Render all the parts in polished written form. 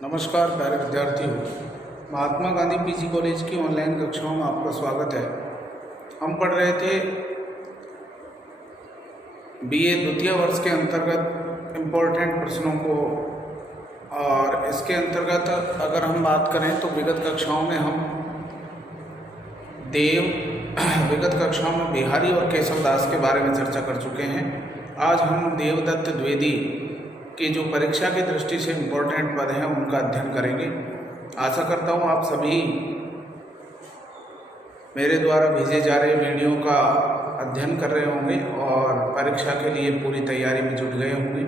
नमस्कार प्यारे विद्यार्थियों, महात्मा गांधी पीजी कॉलेज की ऑनलाइन कक्षाओं में आपका स्वागत है। हम पढ़ रहे थे बीए द्वितीय वर्ष के अंतर्गत इम्पोर्टेंट प्रश्नों को, और इसके अंतर्गत अगर हम बात करें तो विगत कक्षाओं में विगत कक्षाओं में बिहारी और केशव दास के बारे में चर्चा कर चुके हैं। आज हम देवदत्त द्विवेदी कि जो परीक्षा की दृष्टि से इम्पोर्टेंट पद हैं उनका अध्ययन करेंगे। आशा करता हूँ आप सभी मेरे द्वारा भेजे जा रहे वीडियो का अध्ययन कर रहे होंगे और परीक्षा के लिए पूरी तैयारी में जुट गए होंगे।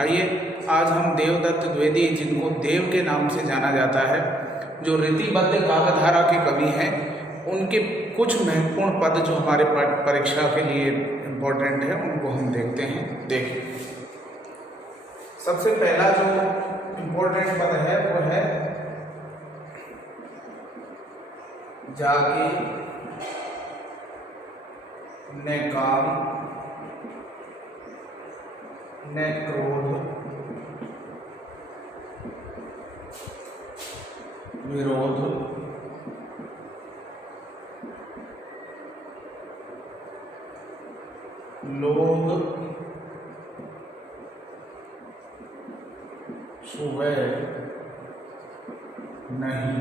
आइए आज हम देवदत्त द्विवेदी, जिनको देव के नाम से जाना जाता है, जो रीतिबद्ध काव्यधारा के कवि हैं, उनके कुछ महत्वपूर्ण पद जो हमारे परीक्षा के लिए इम्पोर्टेंट है उनको हम देखते हैं। देखिए, सबसे पहला जो इम्पोर्टेंट पद है वो है जागे न काम न क्रोध विरोध लोग सुबह नहीं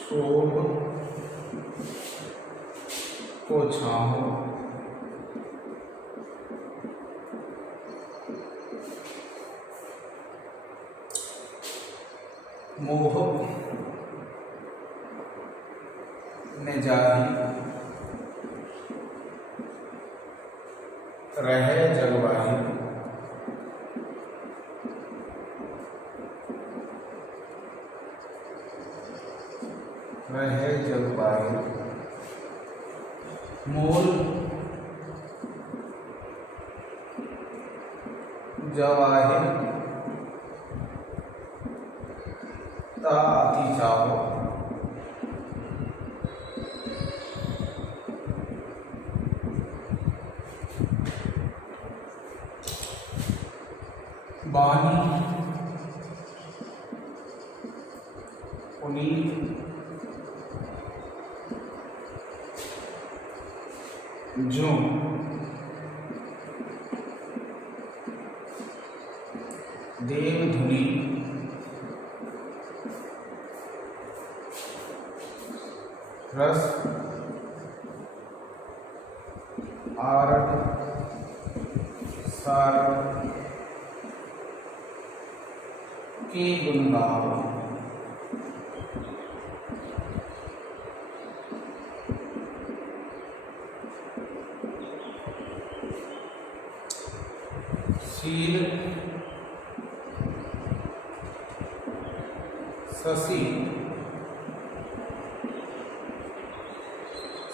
शोभ को छाओ मोह न जाही रहे जगवाही रहे जलवायु मूल जवाहिर ताती जाओ बानी पुनीत जो देवधुनी रस आरड सार के गुणगाओ शील शशि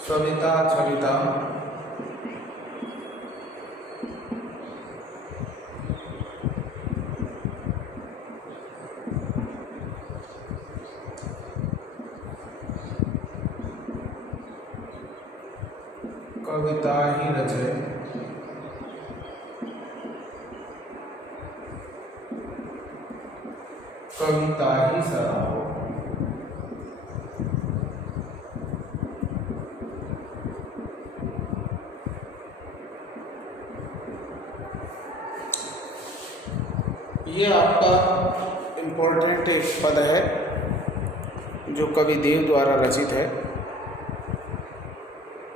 सविता छविता कविता ही रचे कविता ही सराहो। ये आपका इम्पोर्टेंट एक पद है जो कवि देव द्वारा रचित है।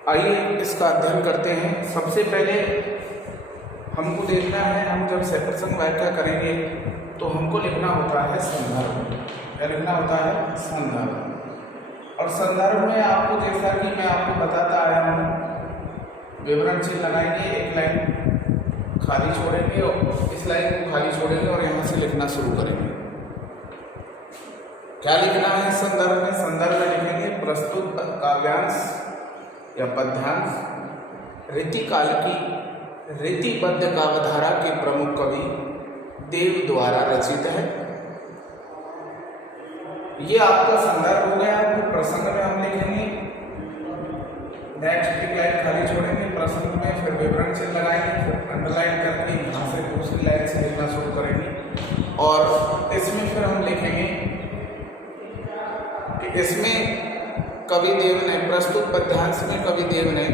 आइए इसका अध्ययन करते हैं। सबसे पहले हमको देखना है, हम जब प्रसंग व्याख्या करेंगे तो हमको लिखना होता है संदर्भ। क्या लिखना होता है? संदर्भ। और संदर्भ में आपको, जैसा कि मैं आपको बताता आया हूँ, विवरण चिन्ह लगाएंगे, एक लाइन खाली छोड़ेंगे और इस लाइन को खाली छोड़ेंगे और यहाँ से लिखना शुरू करेंगे। क्या लिखना है संदर्भ में? संदर्भ में लिखेंगे प्रस्तुत काव्यांश या पद्यांश रीतिकाल की रीतिबद्ध काव्यधारा के प्रमुख कवि देव द्वारा रचित है। ये आपका संदर्भ हो गया। फिर प्रसंग में हम लिखेंगे, नेक्स्ट एक लाइन खाली छोड़ेंगे, प्रसंग में फिर विवरण चिन्ह लगाएंगे, फिर अंडरलाइन करके यहाँ से दूसरी लाइन से लिखना शुरू करेंगे और इसमें फिर हम लिखेंगे कि इसमें कविदेव ने प्रस्तुत पद्यांश में कविदेव ने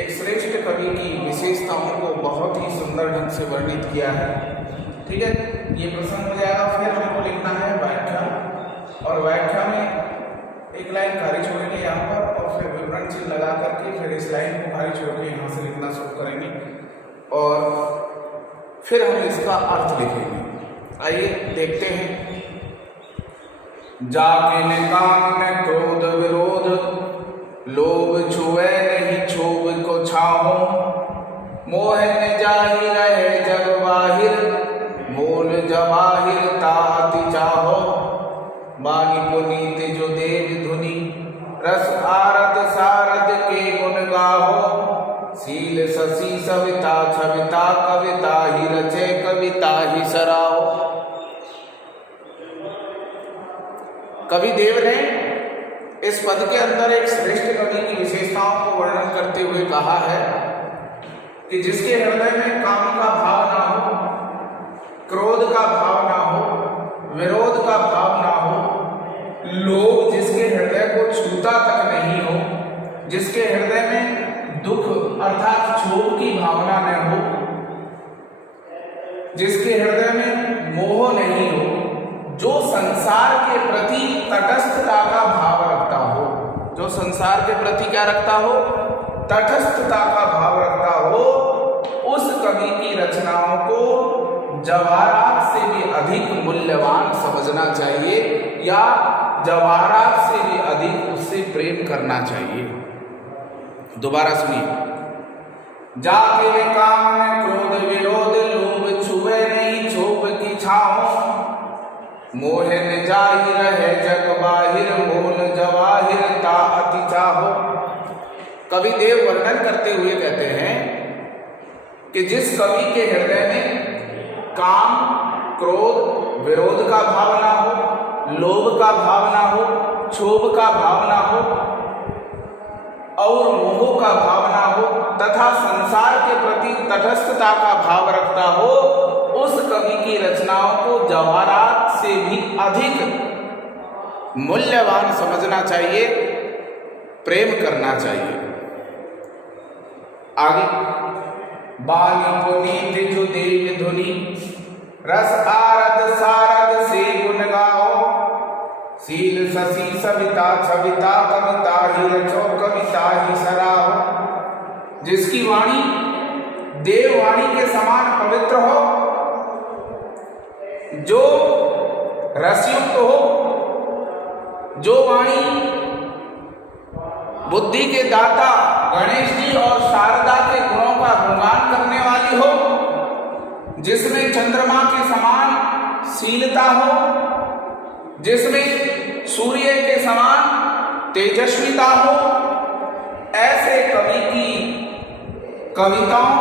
एक श्रेष्ठ कवि की विशेषताओं को बहुत ही सुंदर ढंग से वर्णित किया है। ठीक है, ये प्रसंग हो जाएगा। फिर हमको लिखना है व्याख्या, और व्याख्या में एक लाइन खाली छोड़ेंगे यहाँ पर, और फिर विवरण चिन्ह लगा करके फिर इस लाइन को खाली छोड़ के यहाँ से लिखना शुरू करेंगे, और फिर हम इसका अर्थ लिखेंगे। आइए देखते हैं। जाके न काम न क्रोध विरोध, लोभ छुए नहीं क्षोभ को छाहो, मोह न जाहि रहे जग बाहिर, मोल जवाहिर ताति चाहो, बानी पुनीत जो देव धुनि, रस आरत सारद के गुण गाहो, सील शशि सविता छविता, कविता ही रचे कविता ही सराहो। कवि देव ने इस पद के अंदर एक श्रेष्ठ कवि की विशेषताओं को वर्णन करते हुए कहा है कि जिसके हृदय में काम का भाव ना हो, क्रोध का भाव ना हो, विरोध का भाव ना हो, लोभ जिसके हृदय को छूता तक नहीं हो, जिसके हृदय में दुख अर्थात क्षोभ की भावना न हो, जिसके हृदय में मोह नहीं हो, जो संसार के प्रति तटस्थता का भाव रखता हो, जो संसार के प्रति क्या रखता हो, तटस्थता का भाव रखता हो, उस कवि की रचनाओं को जवाहरात से भी अधिक मूल्यवान समझना चाहिए, या जवाहरात से भी अधिक उससे प्रेम करना चाहिए। दोबारा सुनिए। जाके न काम न क्रोध विरोध, लोभ छुए नहीं क्षोभ की छाओ, मोह न जाहि रहे जग बाहिर, मोल जवाहिर ता अति चाहो। कवि देव वर्णन करते हुए कहते हैं कि जिस कवि के हृदय में काम क्रोध विरोध का भाव ना हो, लोभ का भाव ना हो, क्षोभ का भाव ना हो और मोह का भाव ना हो, तथा संसार के प्रति तटस्थता का भाव रखता हो, उस कवि की रचनाओं को जवाहरात से भी अधिक मूल्यवान समझना चाहिए, प्रेम करना चाहिए। आगे। बानी पुनीत जो देव धुनि, रस आरद सारद से गुण गाओ, सील शशि सविता छविता, कविता ही रचो कविता ही सराहो। जिसकी वाणी देववाणी के समान पवित्र हो, जो रसयुक्त हो, जो वाणी बुद्धि के दाता गणेश जी और शारदा के गुणों का गुणगान करने वाली हो, जिसमें चंद्रमा के समान शीलता हो, जिसमें सूर्य के समान तेजस्विता हो, ऐसे कवि की कविताओं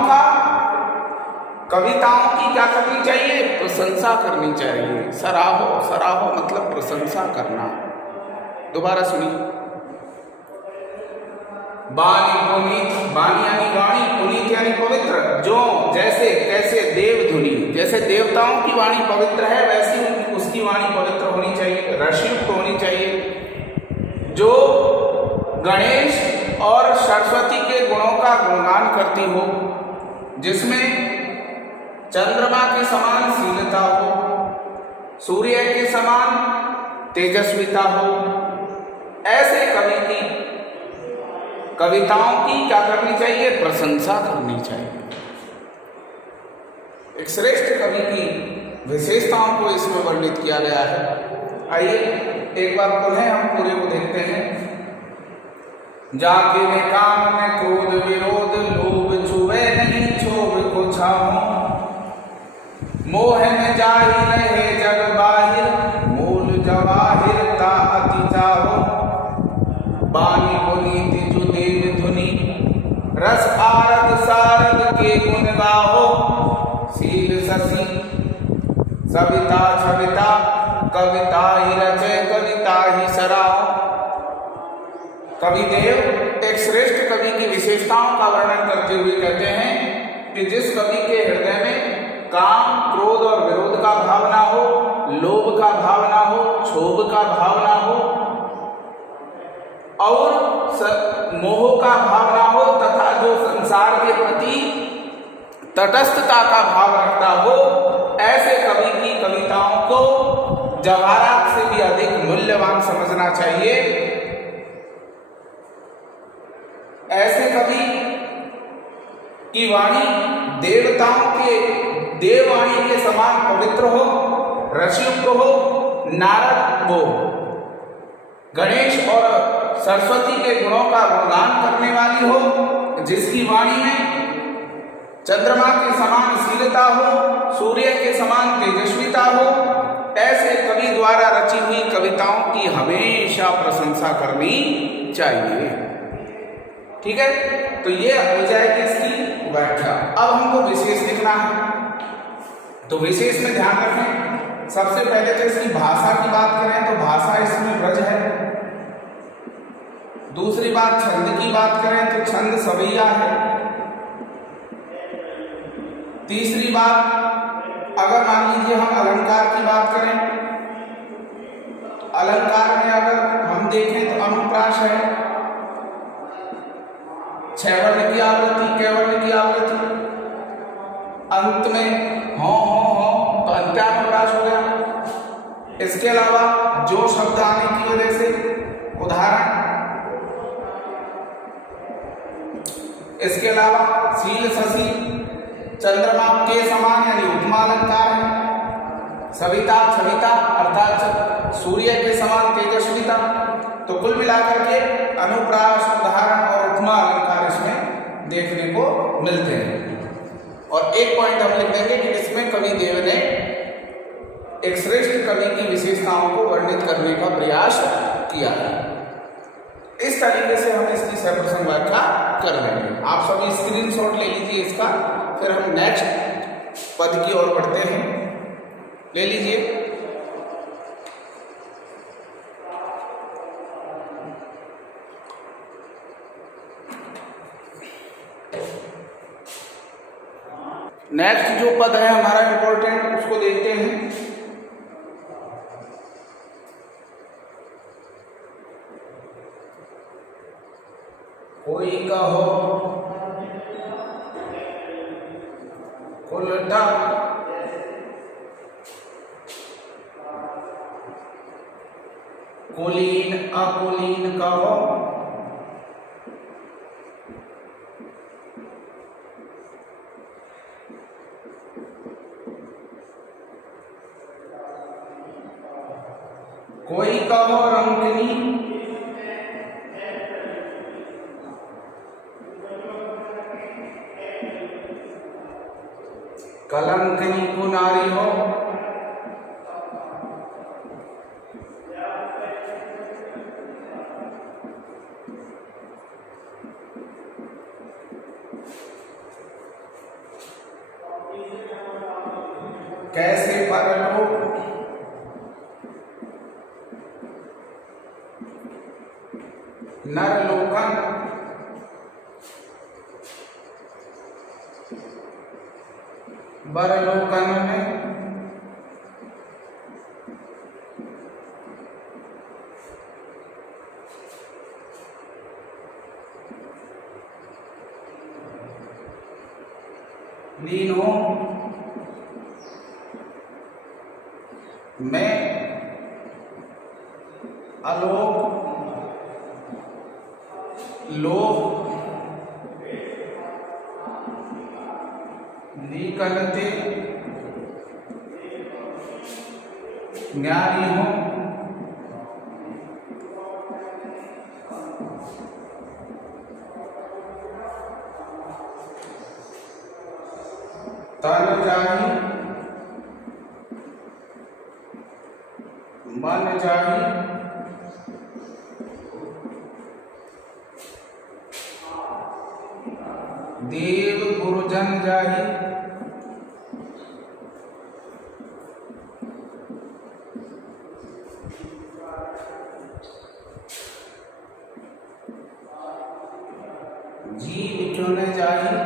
की क्या करनी चाहिए? प्रशंसा करनी चाहिए। सराहो, सराहो मतलब प्रशंसा करना। दोबारा सुनिए। बानी पुनीत, बानी यानी वाणी, पुनीत यानी पवित्र, जो जैसे कैसे देव धुनि, जैसे देवताओं की वाणी पवित्र है वैसी उसकी वाणी पवित्र होनी चाहिए, रसयुक्त होनी चाहिए, जो गणेश और सरस्वती के गुणों का गुणगान करती हो, जिसमें चंद्रमा के समान शीलता हो, सूर्य के समान तेजस्विता हो, ऐसे कवि की कविताओं की क्या करनी चाहिए? प्रशंसा करनी चाहिए। एक श्रेष्ठ कवि की विशेषताओं को इसमें वर्णित किया गया है। आइए एक बार पुनः हम पूरे को देखते हैं। जाके न काम न क्रोध विरोध, लोभ छुए नहीं क्षोभ को छाओ, मोह न जाहि रहे जग बाहिर, मूल जवाहिर ता अति चाहो। बानी पुनीत जो देव धुनि, रस आरद सारद के गुण गाहो, सील शशि सविता छविता, कविता ही रचे कविता ही सराहो। कविदेव एक श्रेष्ठ कवि की विशेषताओं का वर्णन करते हुए कहते हैं कि जिस कवि के हृदय में काम क्रोध और विरोध का भाव ना हो, लोभ का भाव ना हो, क्षोभ का भाव ना हो और मोह का भाव ना हो, तथा जो संसार के प्रति तटस्थता का भाव रखता हो, ऐसे कवि की कविताओं को जवाहरात से भी अधिक मूल्यवान समझना चाहिए। ऐसे कवि की वाणी देवताओं के देववाणी के समान पवित्र हो, ऋषियुक्त हो, नारद हो, गणेश और सरस्वती के गुणों का गुणगान करने वाली हो, जिसकी वाणी में चंद्रमा के समान शीलता हो, सूर्य के समान तेजस्विता हो, ऐसे कवि द्वारा रची हुई कविताओं की हमेशा प्रशंसा करनी चाहिए। ठीक है, तो ये हो जाएगी इसकी व्याख्या। अब हमको विशेष लिखना है, तो विशेष में ध्यान रखें। सबसे पहले तो इसकी भाषा की बात करें तो भाषा इसमें ब्रज है। दूसरी बात छंद की बात करें तो छंद सवैया है। तीसरी बात, अगर मान लीजिए हम अलंकार की बात करें, अलंकार में अगर हम देखें तो अनुप्रास है, 6 वर्ण की आवृत्ति, कै वर्ण की आवृत्ति, अंत में हो तो अंत्यानुप्रास हो गया। इसके अलावा जो शब्द आने की वजह से, उदाहरण, इसके अलावा शील शशि चंद्रमा के समान यानी उपमा अलंकार है, सविता छविता अर्थात सूर्य के समान तेजस्विता। तो कुल मिलाकर के अनुप्रास, उदाहरण और उपमा अलंकार इसमें देखने को मिलते हैं। और एक पॉइंट हम लिख देंगे कि इसमें कवि देव ने एक श्रेष्ठ कवि की विशेषताओं को वर्णित करने का प्रयास किया है। इस तरीके से हम इसकी सप्रश्न व्याख्या कर लेंगे। आप सभी स्क्रीनशॉट ले लीजिए इसका, फिर हम नेक्स्ट पद की ओर बढ़ते हैं। ले लीजिए। नेक्स्ट जो पद है हमारा इंपॉर्टेंट, उसको देखते हैं। कोई कहो उल्टा कुलीन अकुलीन कहो, कोई कहो रंगनी कलंकनी को नारी हो, कैसे परलोक नरलोकन बरलोकन में लीन हो, मैं आलोक लोक निकलते ज्ञानी हो, तन जाही मन जाही, देव गुरुजन जाही, जीव चुन जाही,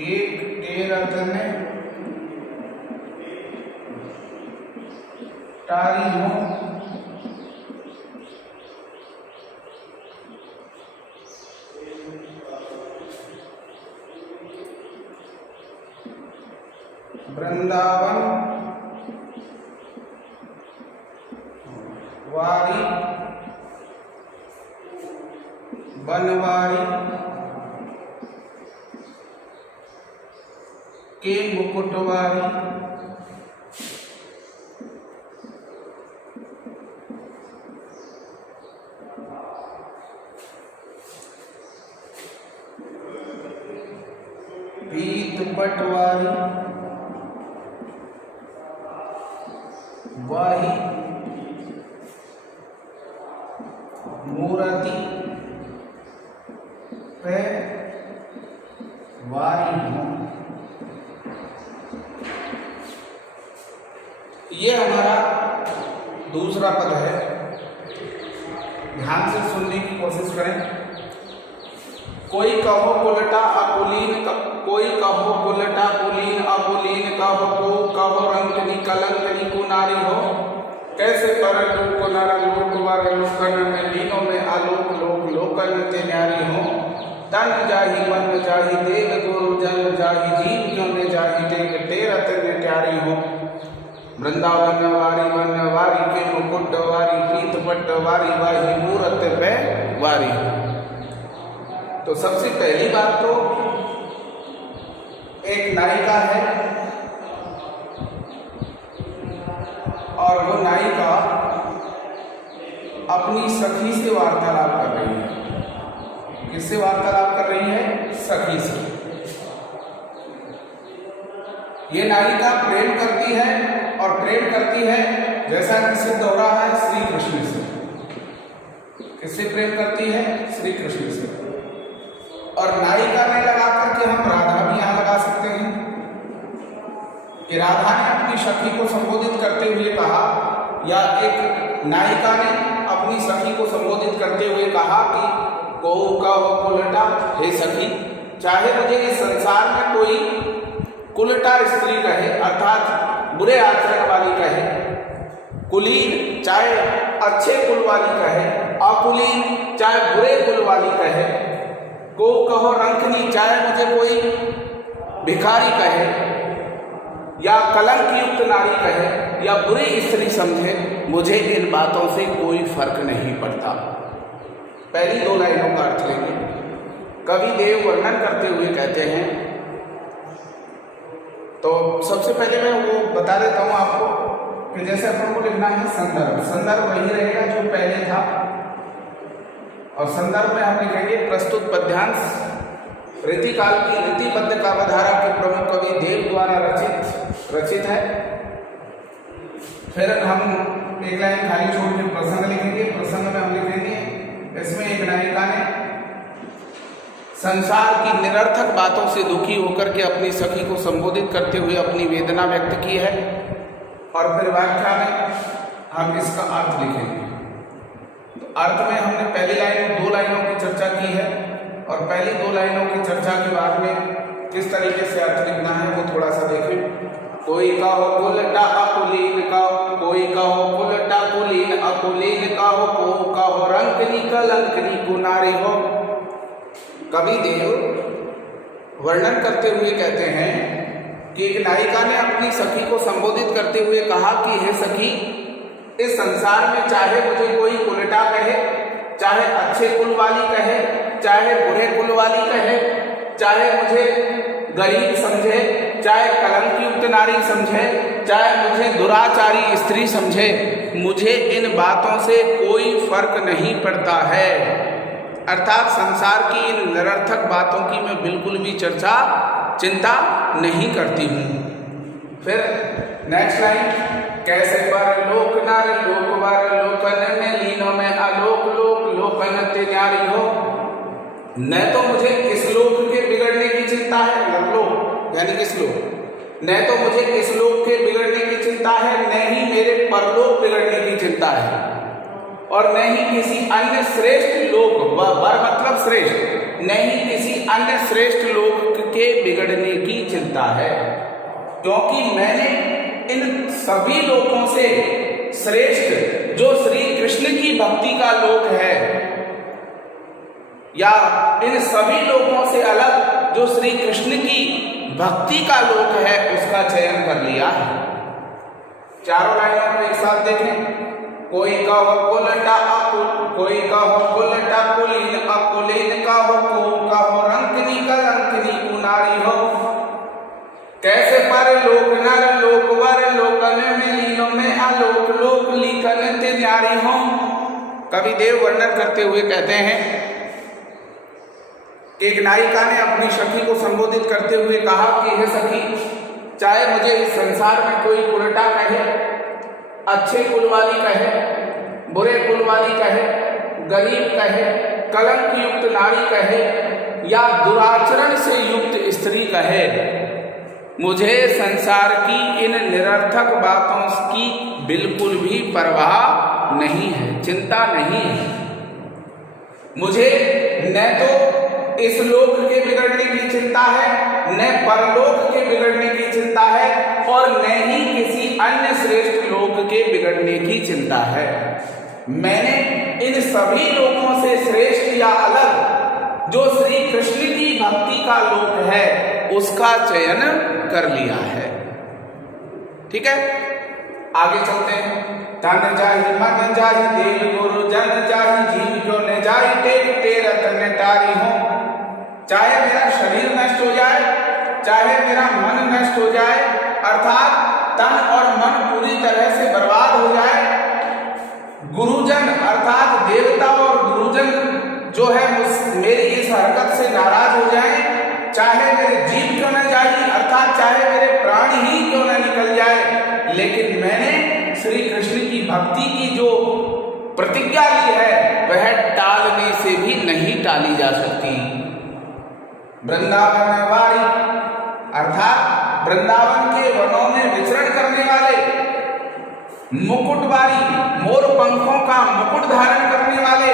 एक टेरतन टारी हो वृंदावन वारी बनवारी के मुकुटवारी पीत पटवारी वाही मूर्ति पे वारी हूं। ये हमारा दूसरा पद है। ध्यान से सुनने की कोशिश करें। कोई कहो कुलटा अकुलीन, कोई कहो कुलटा कुलीन अकुलीन, कहो रंकनी कलंकनी कुनारी हो। कैसे पर लोक नर लोक वर लोकन में लीनों में आलोक लोक लोकन ते न्यारी हो। तन जाहि मन जाहि देव गुरु जन जाहि जीव क्यों ने जाहि देव तेरत ने प्यारी हो। वृंदावन वारी वन वारी के मुकुट वारी पीत पट वारी वाही मूरत पे वारी। तो सबसे पहली बात तो एक नायिका है और वो नायिका अपनी सखी से वार्तालाप कर रही है। किससे वार्तालाप कर रही है? सखी से। ये नायिका प्रेम करती है और प्रेम करती है जैसा कि सिद्ध हो रहा है श्री कृष्ण से। किससे प्रेम करती है? श्री कृष्ण से। और नायिका ने लगा करके हम राधा भी यहां लगा सकते हैं कि राधा ने अपनी सखी को संबोधित करते हुए कहा, या एक नायिका ने अपनी सखी को संबोधित करते हुए कहा कि को कहो कुलटा, हे सखी, चाहे मुझे इस संसार में कोई कुलटा स्त्री कहे अर्थात बुरे आचरण वाली कहे, कुलीन चाहे अच्छे कुल वाली कहे, अकुलीन चाहे बुरे कुल वाली कहे, को कहो रंकनी चाहे मुझे कोई भिखारी कहे या कलंक युक्त नारी कहे या बुरी स्त्री समझे, मुझे इन बातों से कोई फर्क नहीं पड़ता। पहली दो लाइनों का अर्थ लेंगे। कवि देव वर्णन करते हुए कहते हैं, तो सबसे पहले मैं वो बता देता हूं आपको कि जैसे अपन को लिखना है संदर्भ, संदर्भ वही रहेगा जो पहले था। और संदर्भ में हम लिखेंगे प्रस्तुत पद्यांश रीतिकाल की रीतिबद्ध काव्यधारा के प्रमुख कवि देव द्वारा रचित है। फिर हम एक लाइन खाली छोड़ के प्रसंग लिखेंगे। प्रसंग में हम लिखेंगे, इसमें एक नायिका ने संसार की निरर्थक बातों से दुखी होकर के अपनी सखी को संबोधित करते हुए अपनी वेदना व्यक्त की है। और फिर व्याख्या में हम इसका अर्थ लिखेंगे। तो अर्थ में हमने पहली लाइन दो लाइनों की चर्चा की है और पहली दो लाइनों की चर्चा के बाद में किस तरीके से अर्थ लिखना है वो थोड़ा सा देखें। कोई कहो कुलटा अकुलीन का, कोई कहो कुलटा कुलीन अकुलीन कहो, को कहो रंकनी कलंकनी कुनारी हो। कवि देव वर्णन करते हुए कहते हैं कि एक नायिका ने अपनी सखी को संबोधित करते हुए कहा कि हे सखी, इस संसार में चाहे मुझे कोई कुलटा कहे, चाहे अच्छे कुल वाली कहे, चाहे बुरे कुल वाली कहे, चाहे मुझे गरीब समझे, चाहे कलंक युक्त नारी समझे, चाहे मुझे दुराचारी स्त्री समझे, मुझे इन बातों से कोई फर्क नहीं पड़ता है। अर्थात संसार की इन निरर्थक बातों की मैं बिल्कुल भी चिंता नहीं करती हूँ। फिर नेक्स्ट लाइन, कैसे पर लोक नर लोक वर लोकन में लीनों में आलोक लोक लोकन ते न्यारी हो। न तो मुझे इस लोक के बिगड़ने की चिंता है, लोक यानी किस लोक, न तो मुझे इस लोक के बिगड़ने की चिंता है, न ही मेरे परलोक बिगड़ने की चिंता है, और न ही किसी अन्य श्रेष्ठ लोक, वर मतलब श्रेष्ठ, न ही किसी अन्य श्रेष्ठ लोक के के बिगड़ने की चिंता है, क्योंकि मैंने इन सभी लोकों से श्रेष्ठ जो श्री कृष्ण की भक्ति का लोक है, या इन सभी लोकों से अलग जो श्री कृष्ण की भक्ति का लोक है, उसका चयन कर लिया है। चारों लाइनों को एक साथ देखें। कोई कहो कुलटा अकुल, कोई कहो कुलटा कुलीन, अकुलीन कहो कहो रंकनी कलंकनी कुनारी हो। कैसे पर लोक नर लोक वर लोकन में लीनो में आलोक लोक लिखन ते न्यारी हो। कवि देव वर्णन करते हुए कहते हैं, एक नायिका ने अपनी सखी को संबोधित करते हुए कहा कि हे सखी, चाहे मुझे इस संसार में कोई उल्टा कहे, अच्छे कुल वाली कहे, बुरे कुल वाली कहे, गरीब कहे, कलंक युक्त नारी कहे, या दुराचरण से युक्त स्त्री कहे, मुझे संसार की इन निरर्थक बातों की बिल्कुल भी परवाह नहीं है, चिंता नहीं है। मुझे न तो इस लोक के बिगड़ने की चिंता है, न परलोक के बिगड़ने की चिंता है, और न ही किसी अन्य श्रेष्ठ लोक के बिगड़ने की चिंता है। मैंने इन सभी लोकों से श्रेष्ठ या अलग जो श्री कृष्ण की भक्ति का लोक है, उसका चयन कर लिया है। ठीक है, आगे चलते हैं। तन जाहि मन जाहि देव गुरु जन जाहि जीव जो न जाहि टेक टेरत नेटारी हो। चाहे मेरा शरीर नष्ट हो जाए, चाहे मेरा मन नष्ट हो जाए, अर्थात तन और मन पूरी तरह से बर्बाद हो जाए, गुरुजन अर्थात देवता और गुरुजन जो है मेरी इस हरकत से नाराज हो जाए, चाहे मेरे जीव क्यों न जाए, अर्थात चाहे मेरे प्राण ही क्यों न निकल जाए, लेकिन मैंने श्री कृष्ण की भक्ति की जो प्रतिज्ञा ली है, वह टालने से भी नहीं टाली जा सकती। वृंदावन वारी अर्थात वृंदावन के वनों में विचरण करने वाले, मुकुटवारी मोर पंखों का मुकुट धारण करने वाले,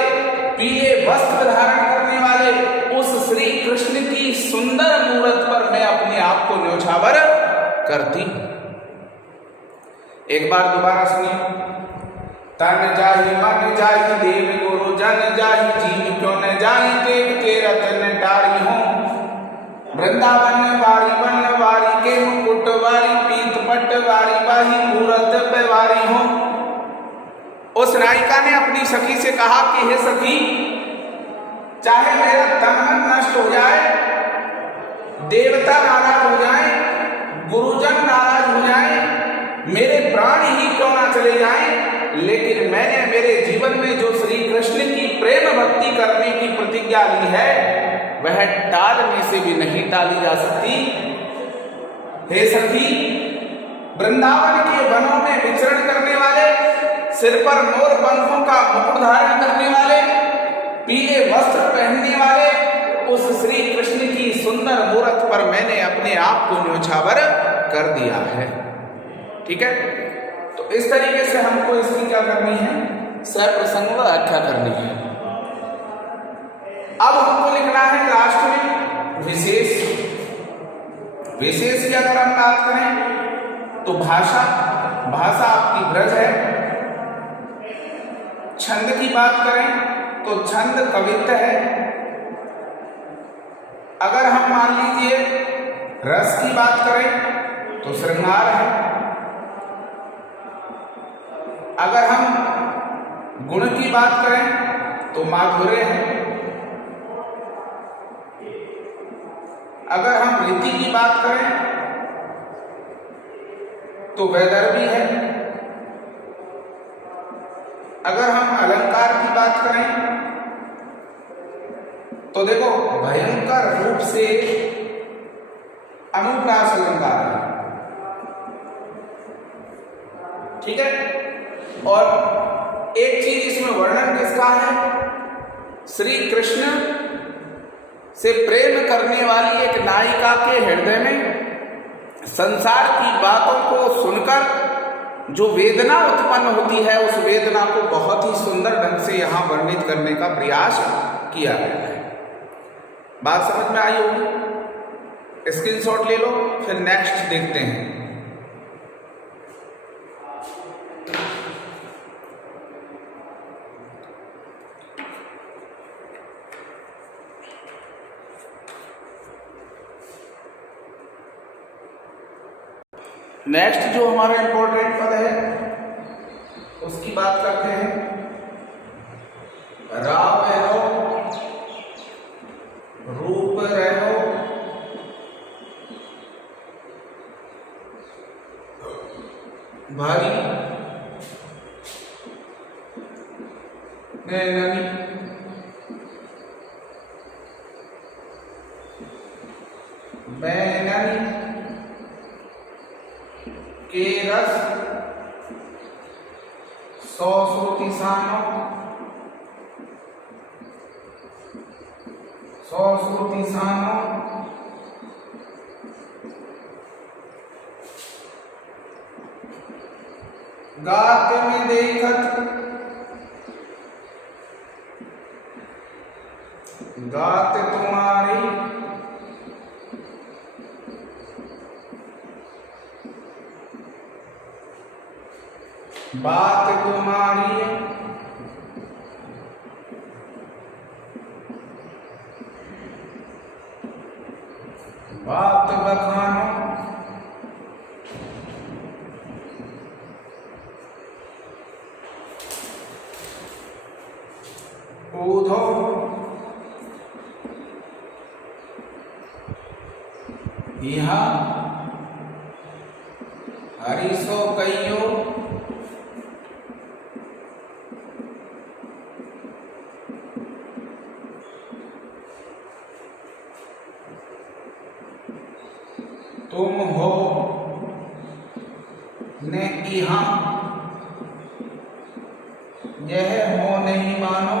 पीले वस्त्र धारण करने वाले उस श्री कृष्ण की सुंदर मूरत पर मैं अपने आप को न्योछावर करती हूं। एक बार दोबारा सुनिए। तन जाहि मन जाहि देव गुरु जन जाहि जीव क्यों न जाहि टेक टेरत नेटारी हो। वृंदावन वारी वन वारी के मुकुट वारी पीत पट वारी बाही मूरत पे वारी हो। उस नायिका ने अपनी सखी से कहा कि हे सखी, चाहे मेरा तन मन नष्ट हो जाए, देवता नाराज हो जाए, गुरुजन नाराज हो जाए, मेरे प्राण ही क्यों ना चले जाएं, लेकिन मैंने मेरे जीवन में जो श्री कृष्ण की प्रेम भक्ति करने की प्रतिज्ञा ली है, वह टालने से भी नहीं टाली जा सकती। हे सखी, वृंदावन के वनों में विचरण करने वाले, सिर पर मोर पंखों का मुकुट धारण करने वाले, पीले वस्त्र पहनने वाले उस श्री कृष्ण की सुंदर मूरत पर मैंने अपने आप को न्योछावर कर दिया है। ठीक है, तो इस तरीके से हमको इसकी क्या करनी है, सप्रसंग व्याख्या करनी है। अब हमको लिखना है लास्ट में विशेष। विशेष की अगर हम बात करें तो भाषा आपकी ब्रज है। छंद की बात करें तो छंद कवित्व है। अगर हम मान लीजिए रस की बात करें तो श्रृंगार है। अगर हम गुण की बात करें तो माधुर्य है। अगर हम रीति की बात करें तो वैदर्भी है। अगर हम अलंकार की बात करें तो देखो भयंकर रूप से अनुप्रास अलंकार है। ठीक है, और एक चीज इसमें वर्णन किसका है, श्री कृष्ण से प्रेम करने वाली एक नायिका के हृदय में संसार की बातों को सुनकर जो वेदना उत्पन्न होती है, उस वेदना को बहुत ही सुंदर ढंग से यहां वर्णित करने का प्रयास किया गया है। बात समझ में आई होगी। स्क्रीनशॉट ले लो, फिर नेक्स्ट देखते हैं। नेक्स्ट जो हमारा इंपॉर्टेंट पद है उसकी बात करते हैं। राव रहो, रूप रहो, भारी नैननी, बैननी के रस, सौ श्रुति सानो, सौ श्रुति सानो, गात में देखत, गात तुम्हारी, बात तुम्हारी, बात बखानो, ऊधो, यहाँ हरिसो कहियो, तुम हो ने यहाँ, यह हो नहीं मानो,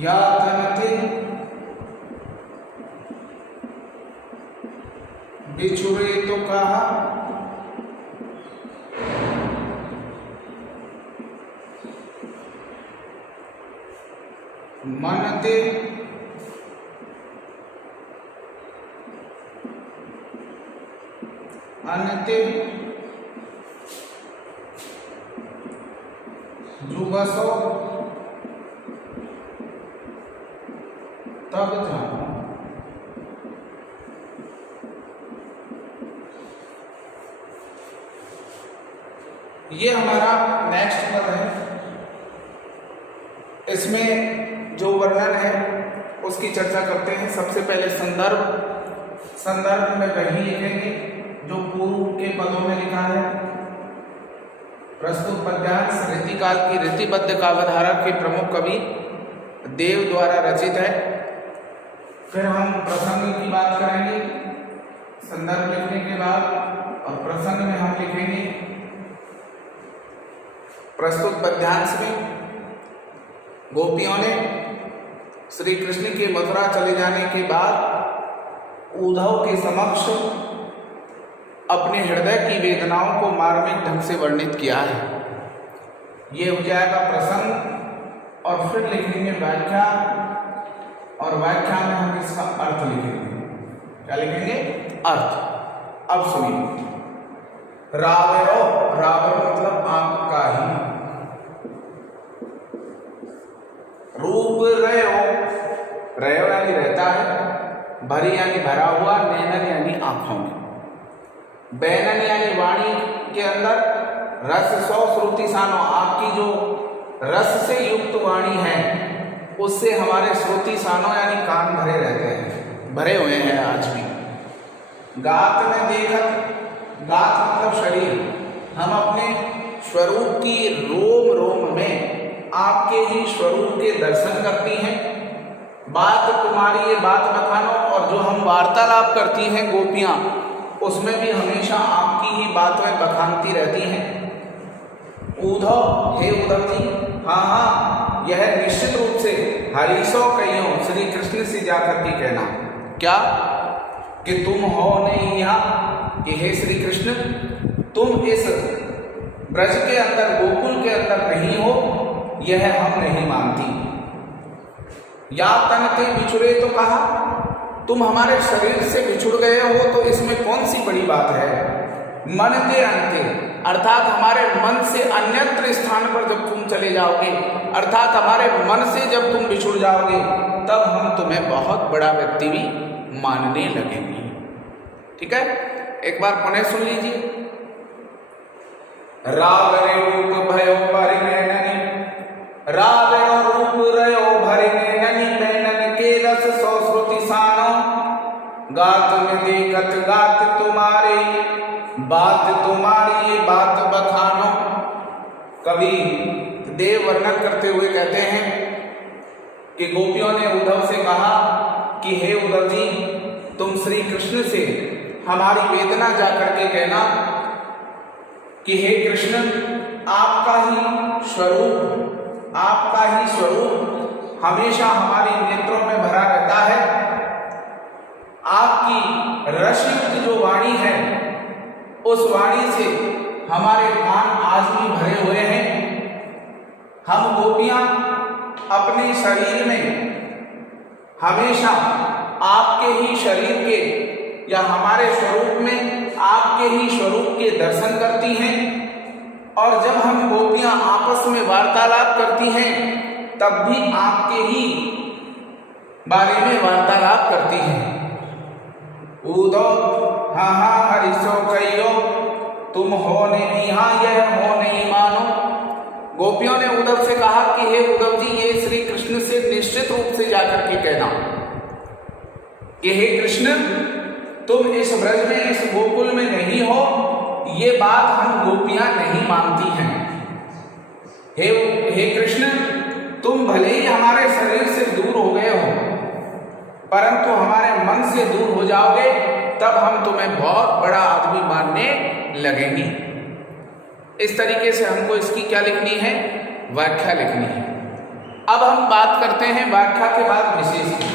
या तनते बिछुड़े तो कहा, मनते अनते जुगसो तब जानो। ये हमारा नेक्स्ट पद है। इसमें जो वर्णन है उसकी चर्चा करते हैं। सबसे पहले संदर्भ में वही लिखेंगे जो पूर्व के पदों में लिखा है। प्रस्तुत पद्यांश रीतिकाल की रीतिबद्ध काव्यधारा के प्रमुख कवि देव द्वारा रचित है। फिर हम प्रसंग की बात करेंगे संदर्भ लिखने के बाद, और प्रसंग में हम लिखेंगे प्रस्तुत पद्यांश में गोपियों ने श्री कृष्ण के मथुरा चले जाने के बाद उद्धव के समक्ष अपने हृदय की वेदनाओं को मार्मिक ढंग से वर्णित किया है। ये हो जाएगा प्रसंग। और फिर लिखेंगे व्याख्या, और व्याख्या में हम इसका अर्थ लिखेंगे। क्या लिखेंगे? अर्थ। अब सुनिए, रावरो, रावरो मतलब आपका ही। रूप रयो, रयो यानी रहता है, भरी यानी भरा हुआ, नैनन यानी आंखों में, बैनन यानी वाणी के अंदर, रस सौ श्रुति सानो, आपकी जो रस से युक्त वाणी है उससे हमारे श्रुति सानो यानी कान भरे रहते हैं, भरे हुए हैं आज भी। गात में देखत, गात मतलब शरीर, हम अपने स्वरूप की रोम रोम में आपके ही स्वरूप के दर्शन करती हैं। बात तुम्हारी, ये बात बखानो, और जो हम वार्तालाप करती हैं गोपियां, उसमें भी हमेशा आपकी ही बातें बखानती रहती हैं। उद्धव, हे उद्धव जी, हाँ हाँ, यह निश्चित रूप से हरीशो कहियो, श्री कृष्ण से जाकर के कहना क्या कि तुम हो नहीं यहाँ, कि हे श्री कृष्ण तुम इस ब्रज के अंदर, गोकुल के अंदर नहीं हो, यह हम नहीं मानती। या तन ते बिछुड़े, तो कहा तुम हमारे शरीर से बिछुड़ गए हो तो इसमें कौन सी बड़ी बात है। मन ते अंते, अर्थात हमारे मन से अन्यत्र स्थान पर जब तुम चले जाओगे, अर्थात हमारे मन से जब तुम बिछुड़ जाओगे, तब हम तुम्हें बहुत बड़ा व्यक्ति भी मानने लगेंगे। ठीक है, एक बार पुनः सुन लीजिए। राग रे रूप भयो परिनयननि, राग रूप रयो भरिनयननि, नैनन के रस सौ श्रुति सानो, गात में देखत गात तुम्हारे, बात तुम्हारी ये बात बखानो। कवि देव वर्णन करते हुए कहते हैं कि गोपियों ने उद्धव से कहा कि हे उद्धव जी, तुम श्री कृष्ण से हमारी वेदना जाकर के कहना कि हे कृष्ण, आपका ही स्वरूप हमेशा हमारे नेत्रों में भरा रहता है। आपकी रसयुक्त जो वाणी है, उस वाणी से हमारे कान आज भी भरे हुए हैं। हम गोपियां अपने शरीर में हमेशा आपके ही शरीर के या हमारे स्वरूप में आपके ही स्वरूप के दर्शन करती हैं, और जब हम गोपियां आपस में वार्तालाप करती हैं तब भी आपके ही बारे में वार्तालाप करती हैं। उदो हाँ हाँ हरिशो कहियो, तुम हो नहीं हाँ यह हो नहीं मानो। गोपियों ने उद्धव से कहा कि हे उद्धव जी, ये श्री कृष्ण से निश्चित रूप से जाकर के कहना कि हे कृष्ण, तुम इस ब्रज में, इस गोकुल में नहीं हो, ये बात हम गोपियां नहीं मानती हैं। हे कृष्ण, तुम भले ही हमारे शरीर से दूर हो गए हो, परंतु हमारे मन से दूर हो जाओगे तब हम तुम्हें बहुत बड़ा आदमी मानने लगेंगे। इस तरीके से हमको इसकी क्या लिखनी है, व्याख्या लिखनी है। अब हम बात करते हैं व्याख्या के बाद विशेष की,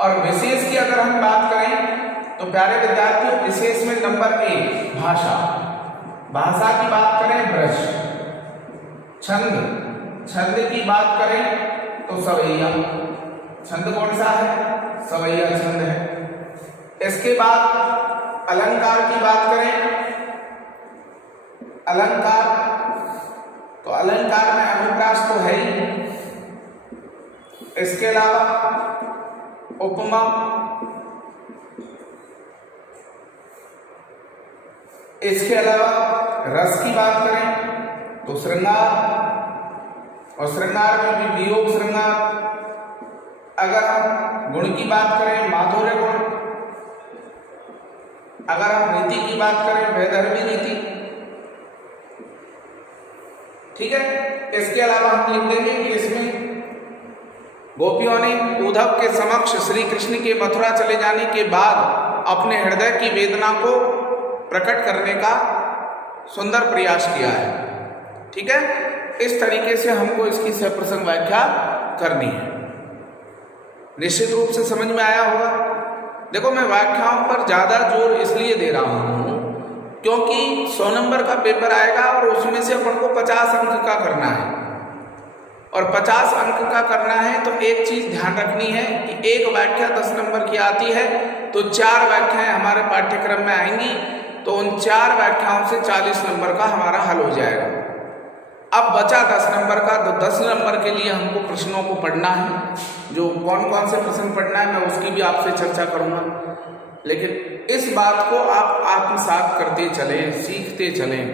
और विशेष की अगर हम बात करें तो प्यारे विद्यार्थियों, विशेष में नंबर 1 भाषा की बात करें ब्रज, छंद की बात करें तो सवैया, छंद कौन सा है, सवैया छंद है। इसके बाद अलंकार की बात करें, अलंकार, तो अलंकार में अनुप्रास तो है ही, इसके अलावा उपमा, इसके अलावा रस की बात करें तो श्रृंगार, और श्रृंगार में भी वियोग श्रृंगार। अगर हम गुण की बात करें माधुर्य गुण, अगर हम नीति की बात करें वैधर्मी नीति। ठीक है, इसके अलावा हम लिख देंगे कि इसमें गोपियों ने उद्धव के समक्ष श्री कृष्ण के मथुरा चले जाने के बाद अपने हृदय की वेदना को प्रकट करने का सुंदर प्रयास किया है। ठीक है, इस तरीके से हमको इसकी सप्रसंग व्याख्या करनी है। निश्चित रूप से समझ में आया होगा। देखो, मैं व्याख्याओं पर ज्यादा जोर इसलिए दे रहा हूं क्योंकि 100 नंबर का पेपर आएगा और उसमें से अपन को 50 अंक का करना है, और 50 अंक का करना है तो एक चीज ध्यान रखनी है कि एक व्याख्या 10 नंबर की आती है तो 4 व्याख्याएं हमारे पाठ्यक्रम में आएंगी, तो उन 4 व्याख्याओं से 40 नंबर का हमारा हल हो जाएगा। अब बचा 10 नंबर का, तो 10 नंबर के लिए हमको प्रश्नों को पढ़ना है। जो कौन कौन से प्रश्न पढ़ना है मैं उसकी भी आपसे चर्चा करूंगा, लेकिन इस बात को आप आत्मसात करते चलें, सीखते चलें।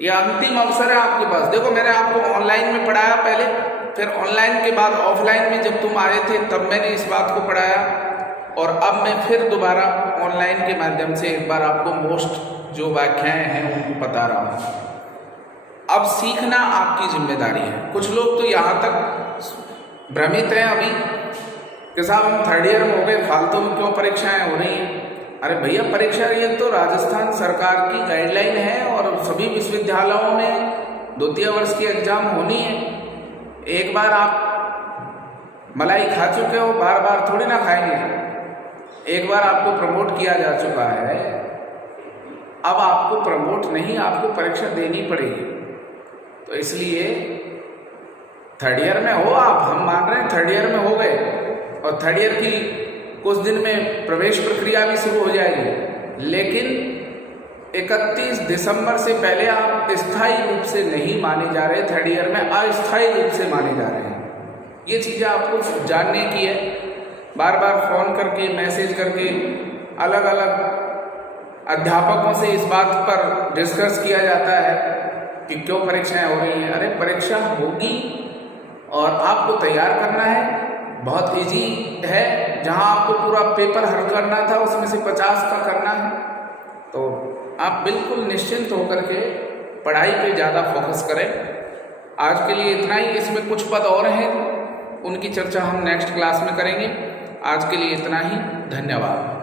यह अंतिम अवसर है आपके पास। देखो, मैंने आपको ऑनलाइन में पढ़ाया पहले, फिर ऑनलाइन के बाद ऑफलाइन में जब तुम आए थे तब मैंने इस बात को पढ़ाया, और अब मैं फिर दोबारा ऑनलाइन के माध्यम से एक बार आपको मोस्ट जो व्याख्याएं हैं उनको बता रहा हूँ। अब सीखना आपकी जिम्मेदारी है। कुछ लोग तो यहाँ तक भ्रमित हैं अभी कि साहब हम 3rd ईयर में हो गए, फालतू में क्यों परीक्षाएं हो रही हैं। अरे भैया, परीक्षा ये तो राजस्थान सरकार की गाइडलाइन है और सभी विश्वविद्यालयों में 2 वर्ष की एग्जाम होनी है। एक बार आप मलाई खा चुके हो, बार बार थोड़ी ना खाएंगे। एक बार आपको प्रमोट किया जा चुका है अब आपको प्रमोट नहीं, आपको परीक्षा देनी पड़ेगी। तो इसलिए थर्ड ईयर में हो आप, हम मान रहे हैं थर्ड ईयर में हो गए, और थर्ड ईयर की कुछ दिन में प्रवेश प्रक्रिया भी शुरू हो जाएगी, लेकिन 31 दिसंबर से पहले आप स्थायी रूप से नहीं माने जा रहे, थर्ड ईयर में अस्थायी रूप से माने जा रहे हैं। ये चीज़ें आपको जानने की है। बार बार फ़ोन करके, मैसेज करके अलग अलग अध्यापकों से इस बात पर डिस्कस किया जाता है कि क्यों परीक्षाएं हो रही हैं। अरे परीक्षा होगी और आपको तैयार करना है, बहुत इजी है। जहां आपको पूरा पेपर हल करना था उसमें से 50 का करना है, तो आप बिल्कुल निश्चिंत होकर के पढ़ाई पे ज़्यादा फोकस करें। आज के लिए इतना ही। इसमें कुछ पद और हैं, उनकी चर्चा हम नेक्स्ट क्लास में करेंगे। आज के लिए इतना ही। धन्यवाद।